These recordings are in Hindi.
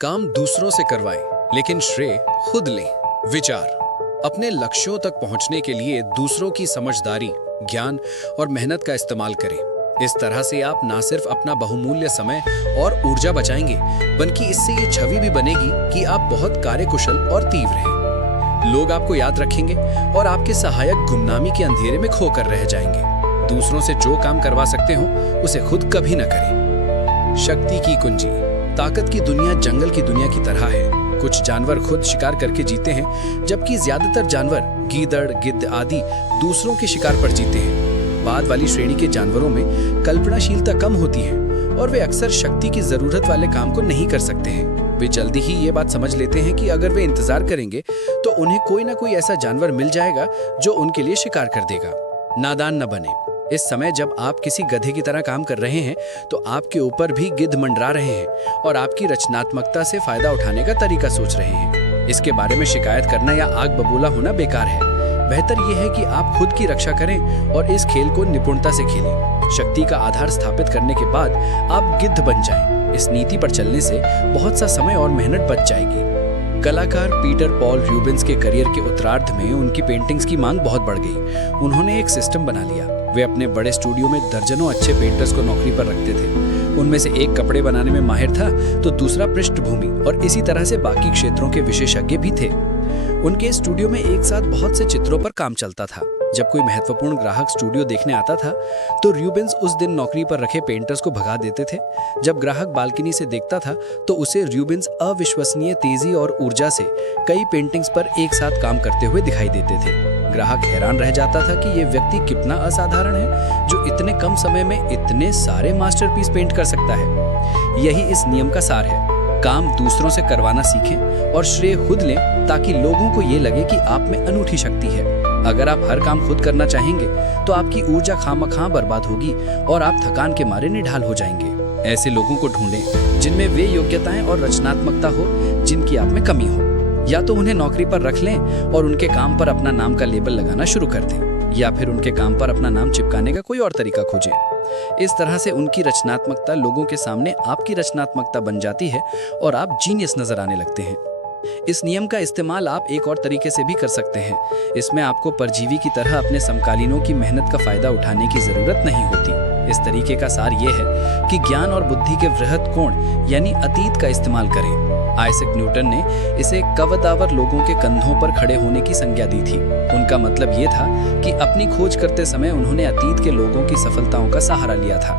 काम दूसरों से करवाएं, लेकिन श्रेय खुद लें। विचार, अपने लक्ष्यों तक पहुंचने के लिए दूसरों की समझदारी, ज्ञान और मेहनत का इस्तेमाल करें। इस तरह से आप न सिर्फ अपना बहुमूल्य समय और ऊर्जा बचाएंगे, बल्कि इससे ये छवि भी बनेगी कि आप बहुत कार्यकुशल और तीव्र हैं। लोग आपको याद रखेंगे और आपके सहायक गुमनामी के अंधेरे में खोकर रह जाएंगे। दूसरों से जो काम करवा सकते हो, उसे खुद कभी न करें। शक्ति की कुंजी। ताकत की दुनिया जंगल की दुनिया की तरह है। कुछ जानवर खुद शिकार करके जीते हैं, जबकि ज्यादातर जानवर गीदड़, गिद्ध आदि दूसरों के शिकार पर जीते हैं। बाद वाली श्रेणी के जानवरों में कल्पनाशीलता कम होती है और वे अक्सर शक्ति की जरूरत वाले काम को नहीं कर सकते हैं। वे जल्दी ही ये बात समझ लेते हैं कि अगर वे इंतजार करेंगे तो उन्हें कोई ना कोई ऐसा जानवर मिल जाएगा जो उनके लिए शिकार कर देगा। नादान न बने। इस समय जब आप किसी गधे की तरह काम कर रहे हैं, तो आपके ऊपर भी गिद्ध मंडरा रहे हैं और आपकी रचनात्मकता से फायदा उठाने का तरीका सोच रहे हैं। इसके बारे में शिकायत करना या आग बबूला होना बेकार है। बेहतर यह है कि आप खुद की रक्षा करें और इस खेल को निपुणता से खेलें। शक्ति का आधार स्थापित करने के बाद आप गिद्ध बन जाएं। इस नीति पर चलने से बहुत सा समय और मेहनत बच जाएगी। कलाकार पीटर पॉल रूबेंस के करियर के उत्तरार्ध में उनकी पेंटिंग्स की मांग बहुत बढ़ गई। उन्होंने एक सिस्टम बना लिया। वे अपने बड़े स्टूडियो में दर्जनों अच्छे पेंटर्स को नौकरी पर रखते थे। उनमें से एक कपड़े बनाने में माहिर था, तो दूसरा पृष्ठभूमि और इसी तरह से बाकी क्षेत्रों के विशेषज्ञ भी थे। उनके स्टूडियो में एक साथ बहुत से चित्रों पर काम चलता था। जब कोई महत्वपूर्ण ग्राहक स्टूडियो देखने आता था, तो रूबेंस उस दिन नौकरी पर रखे पेंटर्स को भगा देते थे। जब ग्राहक बालकनी से देखता था, तो उसे रूबेंस अविश्वसनीय तेजी और ऊर्जा से कई पेंटिंग्स पर एक साथ काम करते हुए दिखाई देते थे। ग्राहक हैरान रह जाता था कि ये व्यक्ति कितना असाधारण है, जो इतने कम समय में इतने सारे मास्टरपीस पेंट कर सकता है। यही इस नियम का सार है। काम दूसरों से करवाना सीखें और श्रेय खुद लें, ताकि लोगों को ये लगे कि आप में अनूठी शक्ति है। अगर आप हर काम खुद करना चाहेंगे, तो आपकी ऊर्जा खामखा बर्बाद होगी और आप थकान के मारे निढाल हो जाएंगे। ऐसे लोगों को ढूंढें जिनमें वे योग्यताएं और रचनात्मकता हो जिनकी आप में कमी हो। या तो उन्हें नौकरी पर रख लें और उनके काम पर अपना नाम का लेबल लगाना शुरू कर दें, या फिर उनके काम पर अपना नाम चिपकाने का कोई और तरीका खोजें। इस तरह से उनकी रचनात्मकता लोगों के सामने आपकी रचनात्मकता बन जाती है और आप जीनियस नजर आने लगते हैं। इस नियम का इस्तेमाल आप एक और तरीके से भी कर सकते हैं। इसमें आपको परजीवी की तरह अपने समकालीनों की मेहनत का फायदा उठाने की जरूरत नहीं होती। इस तरीके का सार यह है कि ज्ञान और बुद्धि के वृहत कोण यानी अतीत का इस्तेमाल करें। आइजैक न्यूटन ने इसे कवदावर लोगों के कंधों पर खड़े होने की संज्ञा दी थी। उनका मतलब ये था कि अपनी खोज करते समय उन्होंने अतीत के लोगों की सफलताओं का सहारा लिया था।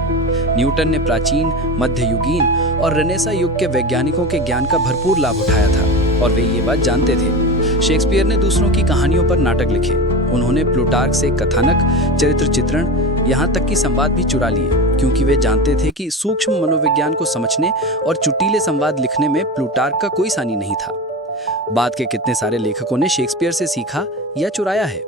न्यूटन ने प्राचीन, मध्ययुगीन और रेनेसा युग के वैज्ञानिकों के ज्ञान का भरपूर लाभ उठाया था और वे ये बात जानते थे। शेक्सपियर ने दूसरों की कहानियों पर नाटक लिखे। उन्होंने प्लूटार्क से कथानक, चरित्र चित्रण, यहाँ तक कि संवाद भी चुरा लिए, क्योंकि वे जानते थे कि सूक्ष्म मनोविज्ञान को समझने और चुटीले संवाद लिखने में प्लूटार्क का कोई सानी नहीं था। बाद के कितने सारे लेखकों ने शेक्सपियर से सीखा या चुराया है।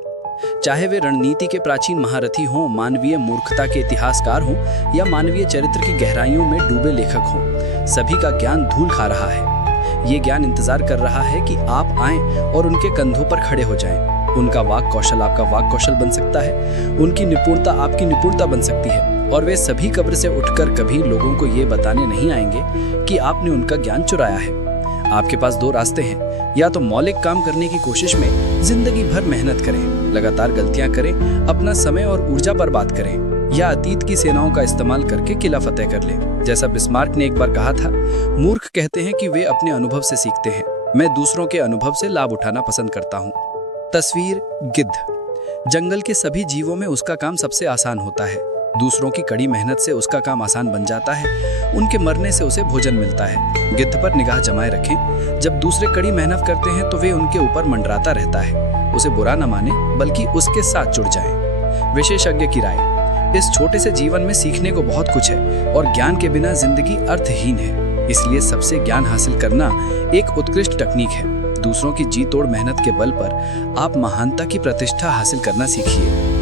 चाहे वे रणनीति के प्राचीन महारथी हों, मानवीय मूर्खता के इतिहासकार हों या मानवीय चरित्र की गहराइयों में डूबे लेखक हों, सभी का ज्ञान धूल खा रहा है। ये ज्ञान इंतजार कर रहा है कि आप आएं और उनके कंधों पर खड़े हो जाएं। उनका वाक कौशल आपका वाक कौशल बन सकता है, उनकी निपुणता आपकी निपुणता बन सकती है, और वे सभी कब्र से उठकर कभी लोगों को ये बताने नहीं आएंगे कि आपने उनका ज्ञान चुराया है। आपके पास दो रास्ते हैं। या तो मौलिक काम करने की कोशिश में जिंदगी भर मेहनत करें, लगातार गलतियां करें, अपना समय और ऊर्जा बर्बाद करें, या अतीत की सेनाओं का इस्तेमाल करके किला फतेह कर लें। जैसा बिस्मार्क ने एक बार कहा था, मूर्ख कहते हैं कि वे अपने अनुभव से सीखते हैं, मैं दूसरों के अनुभव से लाभ उठाना पसंद करता हूँ। तस्वीर गिद्ध। जंगल के सभी जीवों में उसका काम सबसे आसान होता है। दूसरों की कड़ी मेहनत से उसका काम आसान बन जाता है। उनके मरने से उसे भोजन मिलता है। गिद्ध पर निगाह जमाए रखें। जब दूसरे कड़ी मेहनत करते हैं तो वे उनके ऊपर मंडराता रहता है। उसे बुरा न माने, बल्कि उसके साथ जुड़ जाएं। विशेषज्ञ की राय। इस छोटे से जीवन में सीखने को बहुत कुछ है और ज्ञान के बिना जिंदगी अर्थहीन है। इसलिए सबसे ज्ञान हासिल करना एक उत्कृष्ट तकनीक है। दूसरों की जी तोड़ मेहनत के बल पर आप महानता की प्रतिष्ठा हासिल करना सीखिए।